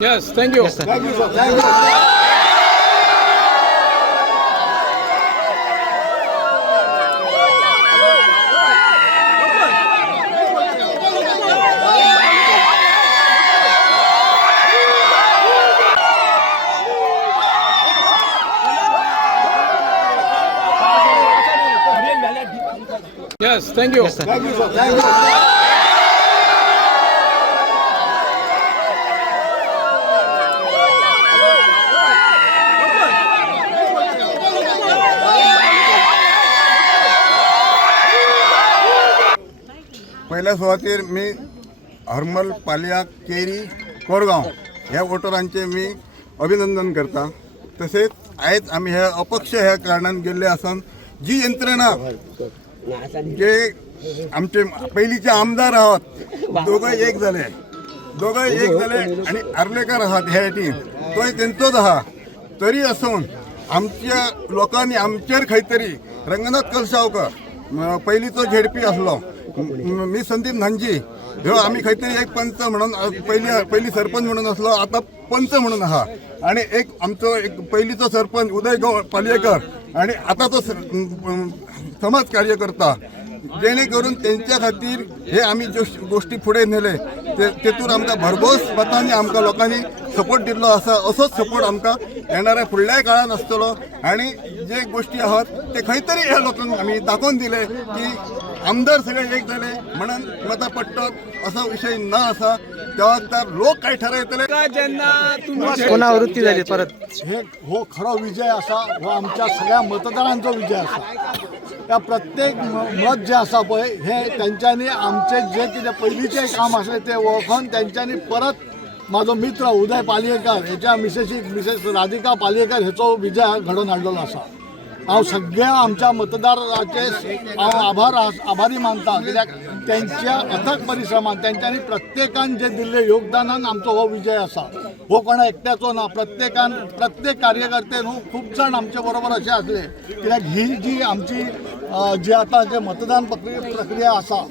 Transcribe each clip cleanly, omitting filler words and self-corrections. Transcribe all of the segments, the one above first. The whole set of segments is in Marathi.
Yes, thank you. Yes, sir. Thank you, sir. Thank you. Yes, thank you. Yes, sir. Thank you, sir. Thank you. पहिल्या सुरुवातीर मी हरमल पालिया केरी कोरगांव ह्या वोटरांचे मी अभिनंदन करता. तसेच आयज आम्ही ह्या अपक्ष ह्या कारणान गेल्ले आसन जी यंत्रणा जे आमचे पयलींचे आमदार आहात दोघंय एक झाले आणि आर्लेकर आहात ह्या टीम तोय तेंचोच आहा. तरी आसून आमच्या लोकांनी आमचेर खंय तरी रंगनाथ कलशावकर पयलींचो झेडपी आसलो, मी संदीप नांजी ह्यो आम्ही खंय तरी एक पंच म्हणून पयली सरपंच म्हणून असलो, आता पंच म्हणून आहा. आणि एक आमचो एक पयलीचो सरपंच उदय पालयेकर आणि आताचो समाज कार्यकर्ता, जेणे करून त्यांच्या खातीर हे आम्ही ज्यो गोष्टी फुडें नेले तेतून आमकां भरघोस मतांनी आमकां लोकांनी सपोर्ट दिल्लो आसा. असोच सपोर्ट आमकां येणाऱ्या फुडल्या काळान आसतलो. आणि जे गोष्टी आहात ते खंय तरी ह्या लोकांक आमी दाखोवन दिले की आमदार सगळे एक झाले म्हणून मतां पडटात असा विषय न असा. जबाबदार लोक काय ठरवतले पुन्हा वृत्ती झाली परत. हे हो खरो विजय असा, हो आमच्या सगळ्या मतदारांचा विजय असा. त्या प्रत्येक मत जे असा पळय हे त्यांच्यानी आमचे जे कितें पयलींचे काम आसले ते वळखून त्यांच्यानी परत माझो मित्र उदय पालयेकर हेच्या मिसेस राधिका पालयेकर हेचो विजय घडोवन हाडलेलो आसा. हांव सगळ्या आमच्या मतदाराचे हांव आभारी मानता, कित्याक त्यांच्या अथक परिश्रमान त्यांच्यानी प्रत्येकान जे दिल्ले योगदानान आमचो हो विजय असा. हो कोणा एकट्याचो ना, प्रत्येक कार्यकर्ते न्हू खूब जाण आमचे बरोबर असे असले. कित्याक ही जी आमची जी आता जे मतदान प्रक्रिया असा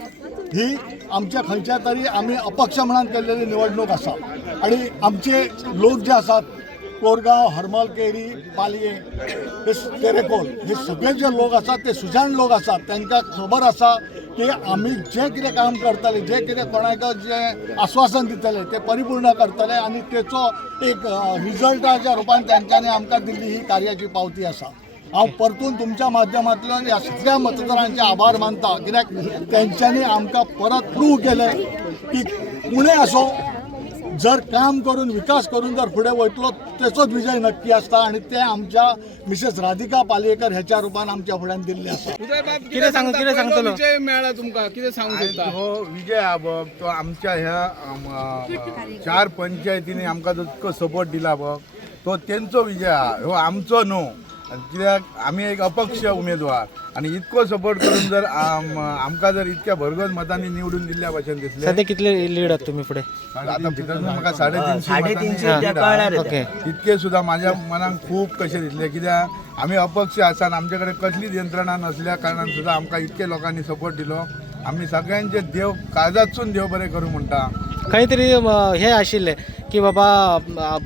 ही आमच्या खंयच्या तरी आम्ही अपक्ष म्हणून केलेली निवडणूक असा. आणि आमचे लोक जे असतात कोरगांव, हरमल केरी, पालये, हे तेरेकोल हे सगळे जे लोक असतात ते सुजाण लोक असतात. त्यांना खबर असा की आम्ही जे कितें काम करतले, जे कितें कोणाक जे आश्वासन दितले ते परिपूर्ण करतले. आणि तेचो एक रिजल्टाच्या रूपान त्यांच्यानी आमकां दिल्ली ही कार्याची पावती असा. हांव परतून तुमच्या माध्यमांतल्यान ह्या सगळ्या मतदारांचे आभार मानता, कित्याक त्यांच्यानी आमकां परत प्रूव केले की पुणे असो जर काम करून विकास करून जर पुढे वयतलो तेचोच विजय नक्की असता. आणि ते आमच्या मिसेस राधिका पालयेकर ह्याच्या रूपान आमच्या फुड्यान दिल्ले आसा. कितें सांगतलो विजय मेळ्ळा तुमकां, कितें सांगू शकता? हो विजय हा बघ तो आमच्या ह्या 4 पंचायतींनी आमकां जो इतको सपोर्ट दिला बघ तो तेंचो विजय हा, हो आमचो न्हू. कित्याक आमी एक अपक्ष उमेदवार आणि इतको सपोर्ट करून जर आमकां जर इतक्या भरघोस मतांनी निवडून दिल्ल्या भशेन दिसले. सध्या कितले लीड आहात तुम्ही पुढे? आता भितर म्हाका 350 ओके. इतके सुद्धा माझ्या मनाक खूप कशें दिसले, कित्याक आमी अपक्ष आसान आमचे कडेन कसलीच यंत्रणा नसल्या कारणान सुद्धा आमकां इतके लोकांनी सपोर्ट दिलो. आमी सगळ्यांचे देव काळजातसून देव बरें करूं म्हणटा. खंय तरी हे आशिल्ले की बाबा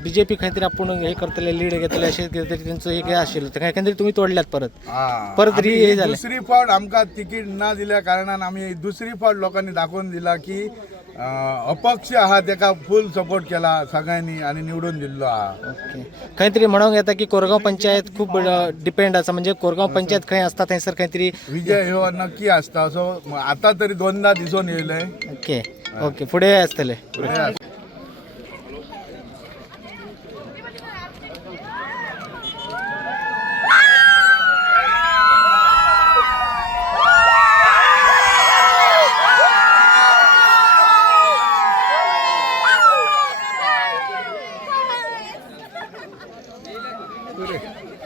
बीजेपी खंय तरी आपूण हे करतले, लीड घेतले अशें कितें तरी तेंचो एक हे आशिल्लो, खंय तरी तुम्ही तोडल्यात परत आमी हे झाले. दुसरी फावट आमकां तिकीट ना दिल्या कारणान आमी दुसरी फावट लोकांनी दाखोवन दिला की अपक्ष आहा तेका फूल सपोर्ट केला सगळ्यांनी आणि निवडून दिल्लो आहा. ओके. खंय तरी म्हणूंक येता की कोरगांव पंचायत खूप डिपेंड आसा, म्हणजे कोरगांव पंचायत खंय आसता थंयसर खंय तरी विजय हो नक्की आसता. असो आता तरी 2दा दिसून येयले. ओके ओके फुडें आसतले.